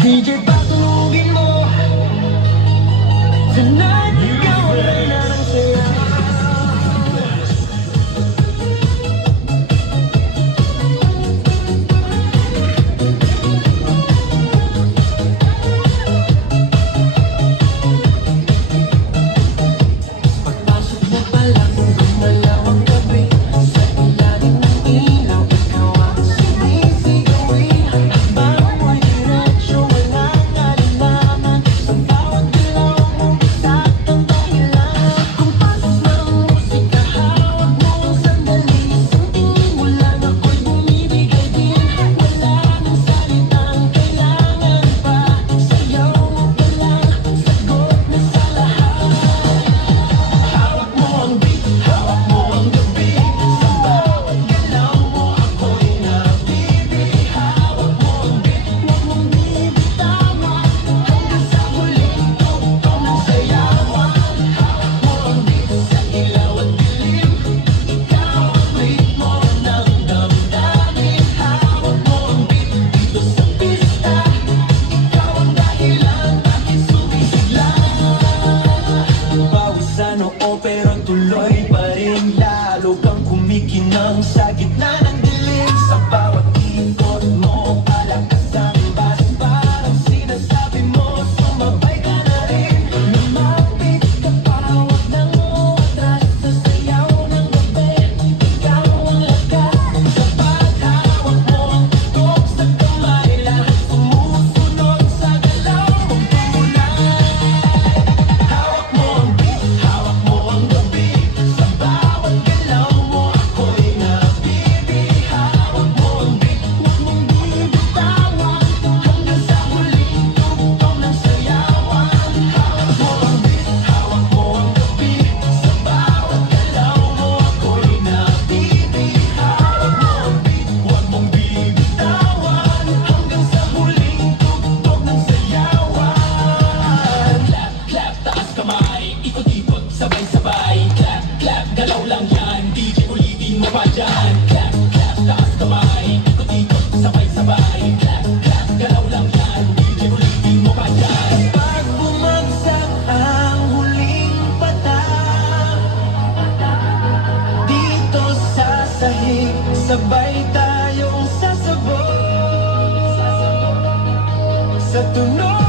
DJ patulugin mo tonight, ikaw ang reyna ng saya. Pagpasok mo pa lang, gumalaw ang gabi. Sa ilalim ng ilaw, ikaw ang sumisigawi. Habang mo'y diretso, walang alinlangan. Sa bawat galaw mo, saktang dahilan. Kung pasok ng musika, hawak mo ang sandali. Isang tingin mo lang ako'y bumibigay din. Wala nang salitang kailangan pa. Sayaw mo pa lang, sagot na sa lahat. Hawak mo ang beat, hawak mo ang gabi. Sa bawat galaw mo, ako'y nabibi. Hawak mo ang beat, huwag mong bibitawan. Hanggang sa huling tugtog ng sayawan. Hawak mo ang beat sa ilaw at dilim. Ikaw ang ritmo ng damdamin. Hawak mo ang beat dito sa pista. Ikaw ang dahilan bakit sumisigla. Pawisan oo pero tuloy pa rin. Lalo kang kumikinang sa gitna ng dilim. Sa bawat ikot mo, palakas ang bas. Parang sinasabi mo, sumabay ka na rin. Lumapit ka pa, huwag nang umatras. Sa sayaw ng gabi, ikaw ang lakas. Sa paghawak mo ang tutok sa kamay, lahat sumusunod sa galaw mong kulay. Hawak mo ang beat, hawak mo ang gabi. Sa bawat galaw mo, ako'y nabibi. Hawak mo ang beat, huwag mong bibitawan. Hanggang sa huling tugtog ng sayawan. Hawak mo ang beat, hawak mo ang gabi. Sa bawat galaw mo, ako'y nabibi. Hawak mo ang beat, huwag mong bibitawan. Hanggang sa huling tugtog ng sayawan. Clap, clap, taas kamay. Ikot-ikot, sabay-sabay. Clap, clap, galaw lang yan. DJ ulitin mo pa dyan. Clap, clap, taas kamay. Ikot-ikot, sabay-sabay. Clap, clap, galaw lang yan. DJ ulitin mo pa dyan. Pag bumagsak ang huling patak, dito sa sahig, sabay tayong sasabog sa tunog